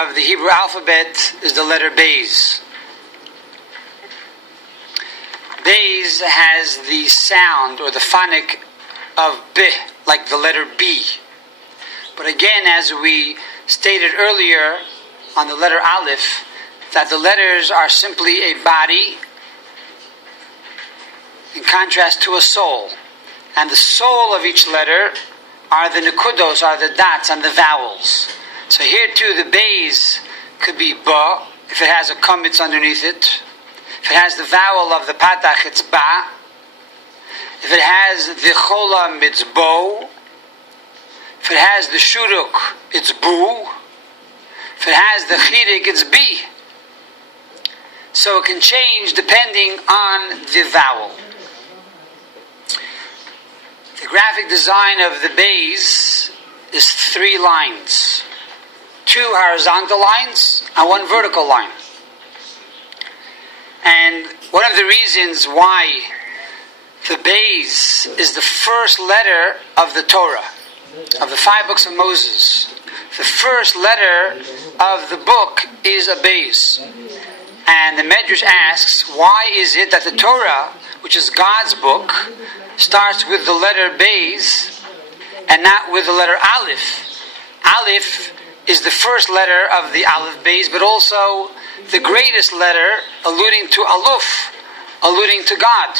of the Hebrew alphabet is the letter Beis. Beis has the sound or the phonic of B, like the letter B. But again, as we stated earlier on the letter Aleph, that the letters are simply a body in contrast to a soul. And the soul of each letter are the nekudos, are the dots and the vowels. So here too, the Beis could be Ba, if it has a kamitz underneath it. If it has the vowel of the patach, it's Ba. If it has the cholam, it's Bo. If it has the shuruk, it's Bu. If it has the chirik, it's B. So it can change depending on the vowel. The graphic design of the Beis is 3 lines. 2 horizontal lines and 1 vertical line. And one of the reasons why the Beis is the first letter of the Torah, of the 5 books of Moses. The first letter of the book is a Beis. And the Medrash asks, why is it that the Torah, which is God's book, starts with the letter Beis and not with the letter Aleph? Aleph is the first letter of the Aleph Beis, but also the greatest letter, alluding to Aluf, alluding to God.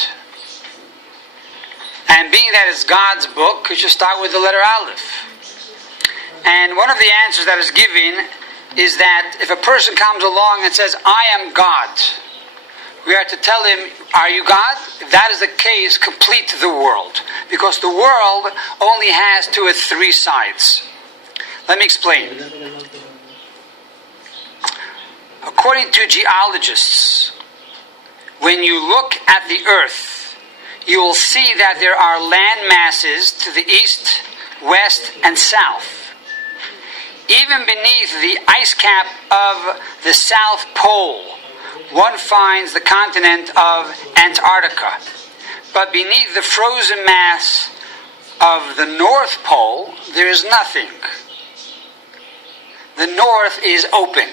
And being that it's God's book, it should start with the letter Aleph. And one of the answers that is given is that if a person comes along and says, I am God, we are to tell him, are you God? If that is the case, complete the world. Because the world only has 2 or 3 sides. Let me explain. According to geologists, when you look at the earth, you will see that there are land masses to the east, west, and south. Even beneath the ice cap of the South Pole, one finds the continent of Antarctica. But beneath the frozen mass of the North Pole, there is nothing. The North is open.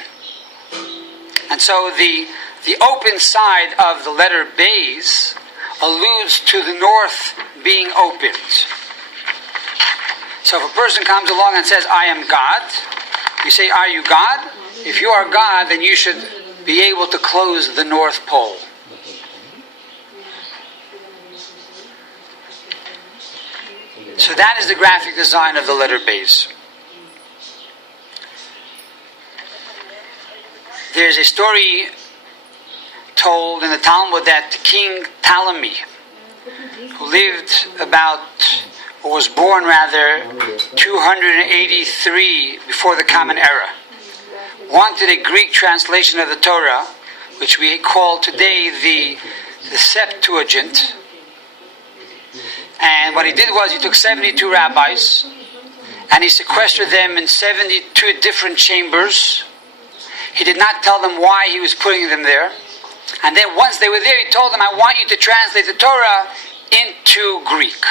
And so the open side of the letter Beis alludes to the North being opened. So if a person comes along and says, I am God, you say, are you God? If you are God, then you should be able to close the North Pole. So that is the graphic design of the letter Beis. There's a story told in the Talmud that King Ptolemy, who lived about, or was born rather, 283 before the Common Era, wanted a Greek translation of the Torah, which we call today the Septuagint. And what he did was he took 72 rabbis and he sequestered them in 72 different chambers. He did not tell them why he was putting them there. And then once they were there, he told them, I want you to translate the Torah into Greek.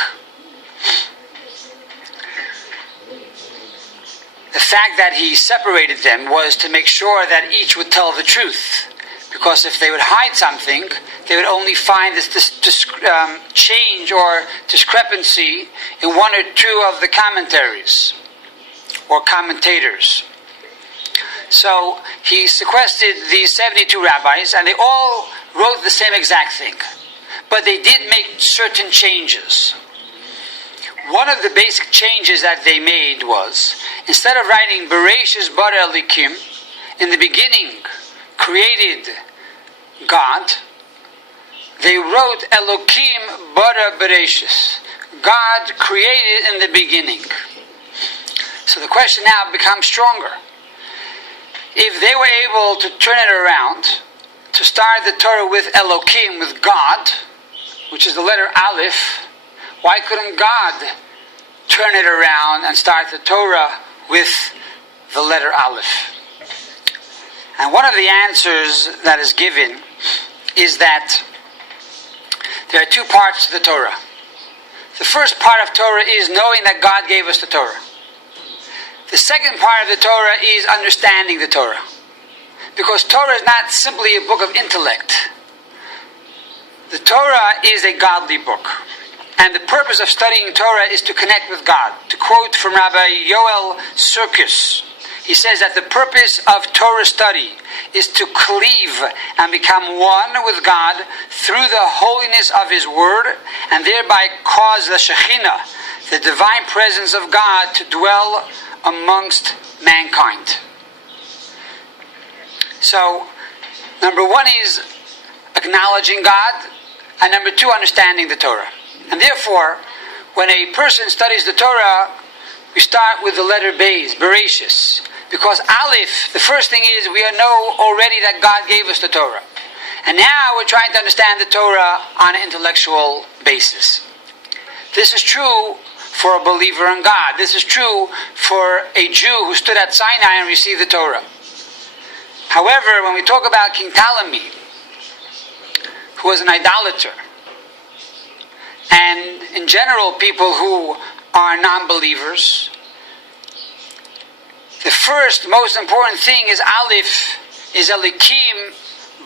The fact that he separated them was to make sure that each would tell the truth. Because if they would hide something, they would only find this change or discrepancy in 1 or 2 of the commentaries or commentators. So he sequestered these 72 rabbis, and they all wrote the same exact thing. But they did make certain changes. One of the basic changes that they made was, instead of writing Bereshis bara Elikim, in the beginning created God, they wrote Elokim bara Bereshis. God created in the beginning. So the question now becomes stronger. If they were able to turn it around, to start the Torah with Elokim, with God, which is the letter Aleph, why couldn't God turn it around and start the Torah with the letter Aleph? And one of the answers that is given is that there are 2 parts to the Torah. The first part of Torah is knowing that God gave us the Torah. The second part of the Torah is understanding the Torah. Because Torah is not simply a book of intellect. The Torah is a godly book. And the purpose of studying Torah is to connect with God. To quote from Rabbi Yoel Sirkis, he says that the purpose of Torah study is to cleave and become one with God through the holiness of His Word, and thereby cause the Shekhinah, the divine presence of God, to dwell amongst mankind. So, number one is acknowledging God, and number two, understanding the Torah. And therefore, when a person studies the Torah, we start with the letter Beis, Bereshis. Because Aleph, the first thing is we know already that God gave us the Torah. And now we're trying to understand the Torah on an intellectual basis. This is true for a believer in God. This is true for a Jew who stood at Sinai and received the Torah. However, when we talk about King Ptolemy, who was an idolater, and in general people who are non-believers, the first most important thing is Aleph, is Elikim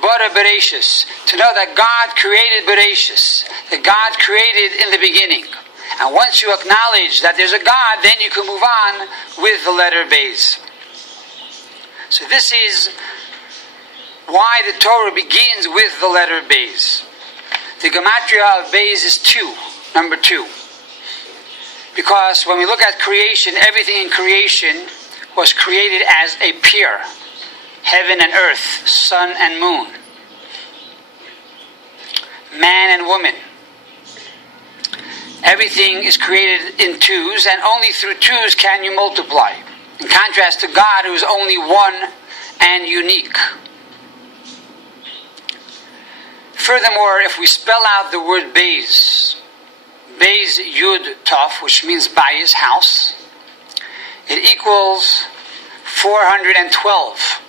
bara Bereshis, to know that God created Bereshis, that God created in the beginning. And once you acknowledge that there's a God, then you can move on with the letter Beis. So this is why the Torah begins with the letter Beis. The gematria of Beis is 2, number 2. Because when we look at creation, everything in creation was created as a pair. Heaven and earth, sun and moon. Man and woman. Everything is created in twos, and only through twos can you multiply. In contrast to God, who is only one and unique. Furthermore, if we spell out the word Beis, Beis Yud Tov, which means Bayis, house, it equals 412.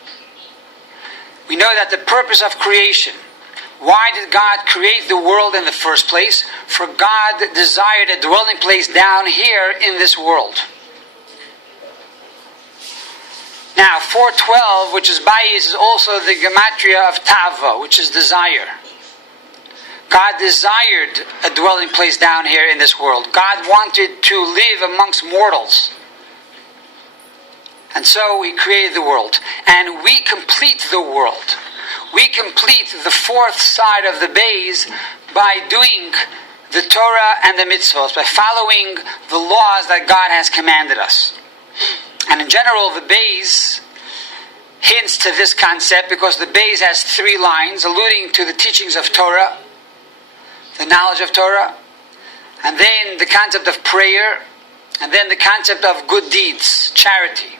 We know that the purpose of creation, why did God create the world in the first place? For God desired a dwelling place down here in this world. Now, 412, which is Bayis, is also the gematria of Tava, which is desire. God desired a dwelling place down here in this world. God wanted to live amongst mortals. And so He created the world. And we complete the world. We complete the fourth side of the Beis by doing the Torah and the mitzvahs, by following the laws that God has commanded us. And in general, the Beis hints to this concept because the Beis has 3 lines alluding to the teachings of Torah, the knowledge of Torah, and then the concept of prayer, and then the concept of good deeds, charity.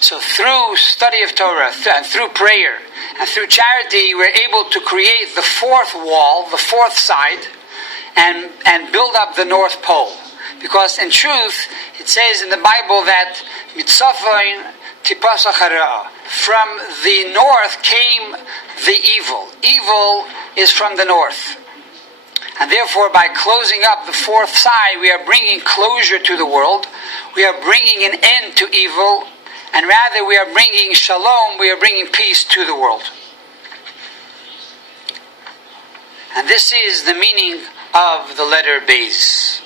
So through study of Torah, and through prayer, and through charity, we're able to create the fourth wall, the fourth side, and build up the North Pole. Because in truth, it says in the Bible that Mitzafain tipasa chara, from the north came the evil. Evil is from the north. And therefore, by closing up the fourth side, we are bringing closure to the world. We are bringing an end to evil. And rather, we are bringing shalom, we are bringing peace to the world. And this is the meaning of the letter Beis.